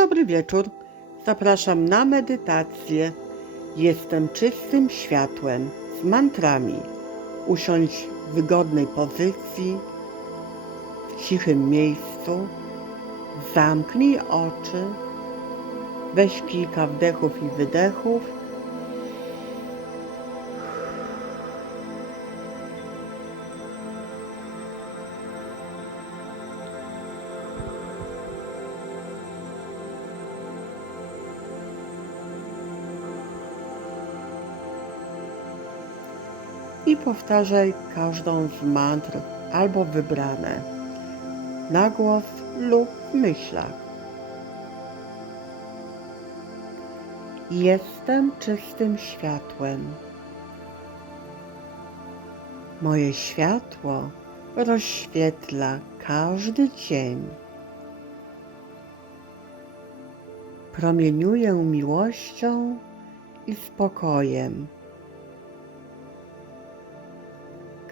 Dobry wieczór. Zapraszam na medytację. Jestem czystym światłem z mantrami. Usiądź w wygodnej pozycji, w cichym miejscu. Zamknij oczy. Weź kilka wdechów i wydechów. I powtarzaj każdą z mantr albo wybrane na głos lub w myślach. Jestem czystym światłem. Moje światło rozświetla każdy cień. Promieniuję miłością i spokojem.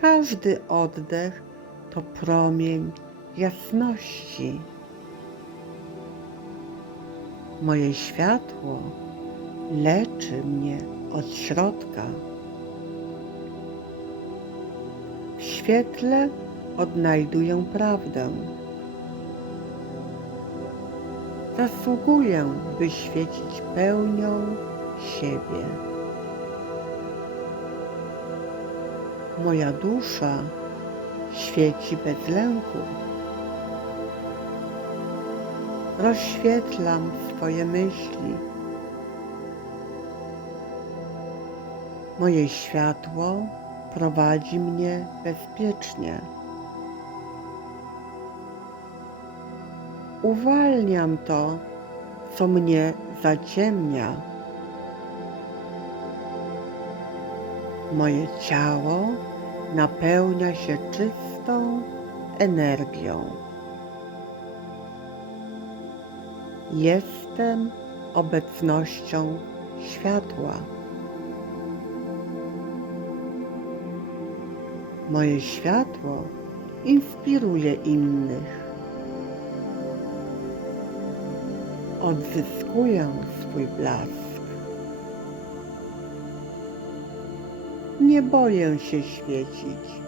Każdy oddech to promień jasności. Moje światło leczy mnie od środka. W świetle odnajduję prawdę. Zasługuję, by świecić pełnią siebie. Moja dusza świeci bez lęku. Rozświetlam swoje myśli. Moje światło prowadzi mnie bezpiecznie. Uwalniam to, co mnie zaciemnia. Moje ciało napełnia się czystą energią. Jestem obecnością światła. Moje światło inspiruje innych. Odzyskuję swój blask. Nie boję się świecić.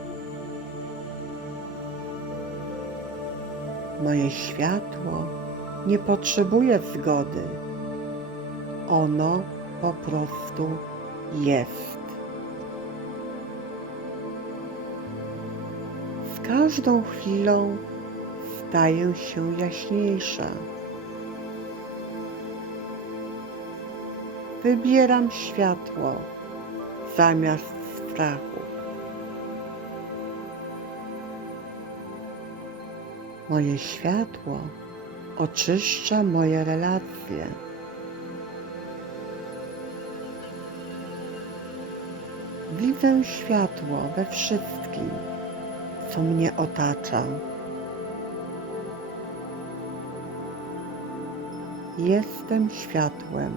Moje światło nie potrzebuje zgody. Ono po prostu jest. Z każdą chwilą staję się jaśniejsza. Wybieram światło zamiast strachu. Moje światło oczyszcza moje relacje. Widzę światło we wszystkim, co mnie otacza. Jestem światłem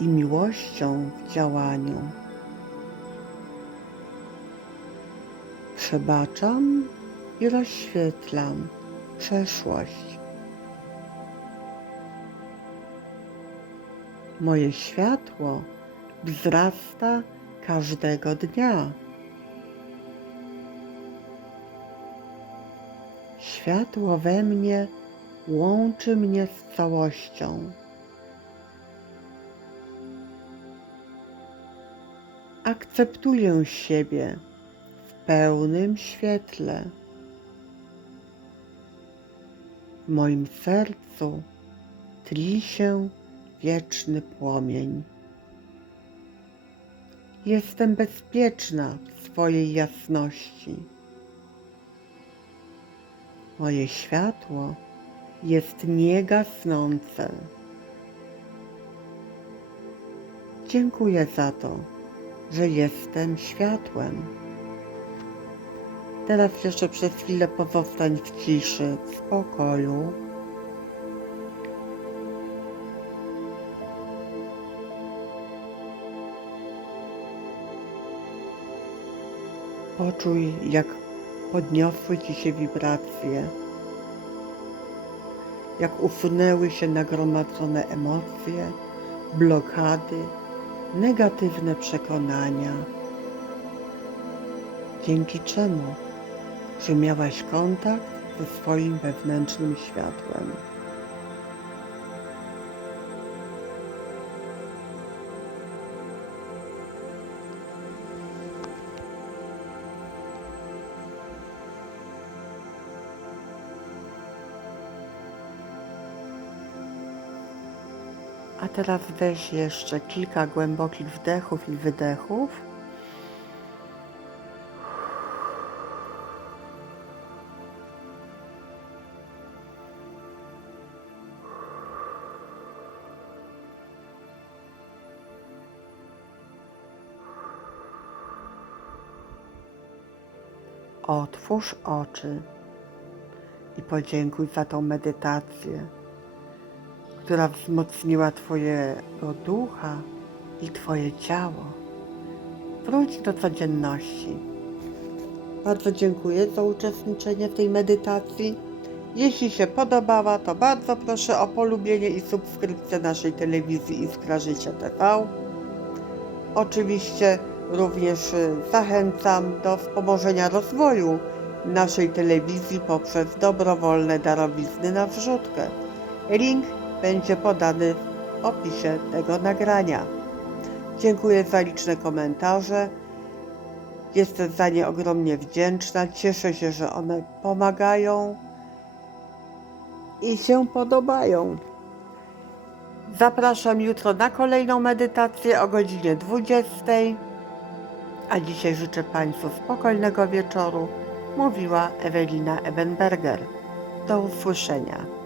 i miłością w działaniu. Przebaczam i rozświetlam przeszłość. Moje światło wzrasta każdego dnia. Światło we mnie łączy mnie z całością. Akceptuję siebie pełnym świetle. W moim sercu tli się wieczny płomień. Jestem bezpieczna w swojej jasności. Moje światło jest niegasnące. Dziękuję za to, że jestem światłem. Teraz jeszcze przez chwilę pozostań w ciszy, w spokoju. Poczuj, jak podniosły ci się wibracje, jak usunęły się nagromadzone emocje, blokady, negatywne przekonania. Dzięki czemu? Że miałaś kontakt ze swoim wewnętrznym światłem. A teraz weź jeszcze kilka głębokich wdechów i wydechów. Otwórz oczy i podziękuj za tą medytację która wzmocniła Twojego ducha i Twoje ciało. Wróć do codzienności. Bardzo dziękuję za uczestniczenie w tej medytacji. Jeśli się podobała, to bardzo proszę o polubienie i subskrypcję naszej telewizji Iskra Życia TV. Oczywiście również y, zachęcam do wspomożenia rozwoju naszej telewizji poprzez dobrowolne darowizny na wrzutkę. Link będzie podany w opisie tego nagrania. Dziękuję za liczne komentarze. Jestem za nie ogromnie wdzięczna. Cieszę się, że one pomagają i się podobają. Zapraszam jutro na kolejną medytację o godzinie 20. A dzisiaj życzę Państwu spokojnego wieczoru. Mówiła Ewelina Ebenberger. Do usłyszenia.